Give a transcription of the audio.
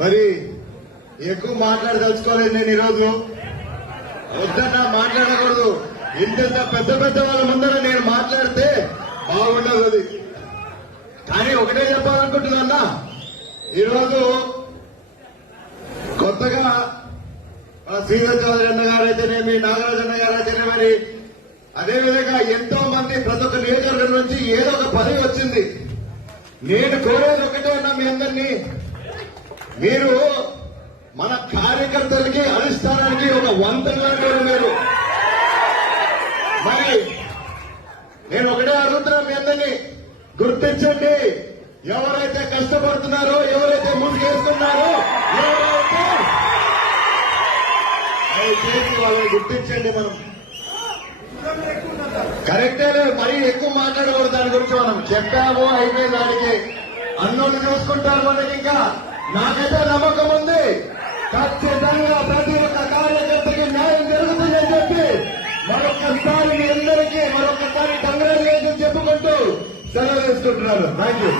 మరి ఎక్కువ మాట్లాడదలుచుకోలేదు నేను ఈరోజు. వద్దన్నా మాట్లాడకూడదు. ఇంత పెద్ద పెద్ద వాళ్ళ ముందర నేను మాట్లాడితే బాగుండదు అది. కానీ ఒకటే చెప్పాలనుకుంటున్నా, ఈరోజు కొత్తగా శ్రీధర్ చౌదరి అన్న గారు అయితేనేమి, నాగరాజు అన్న గారు అయితేనేమని, అదేవిధంగా ఎంతో మంది ప్రతి ఒక్క నియోజకవర్గం నుంచి ఏదో ఒక పదవి వచ్చింది. నేను కోరేది ఒకటే అన్నా, మీ అందరినీ, మీరు మన కార్యకర్తలకి అధిష్టానానికి ఒక వంతంగా మీరు. మరి నేను ఒకటే అడుగుతున్నా, మీ అందరినీ గుర్తించండి. ఎవరైతే కష్టపడుతున్నారో, ఎవరైతే ముందుకేస్తున్నారో, ఎవరైతే చేసి వాళ్ళని గుర్తించండి. మనం కరెక్టే, మరీ ఎక్కువ మాట్లాడకూడదు దాని గురించి. మనం చెప్పాము, అయిపోయిన దానికి అన్నోళ్ళు చూసుకుంటారు. మనకి ఇంకా నాకైతే నమ్మకం ఉంది, ఖచ్చితంగా ప్రతి ఒక్క కార్యకర్తకి న్యాయం జరుగుతుందని చెప్పి మరొకసారి మీ అందరికీ మరొకసారి కంగ్రాచులేషన్ చెప్పుకుంటూ సెలవు తీసుకుంటున్నారు. Thank you.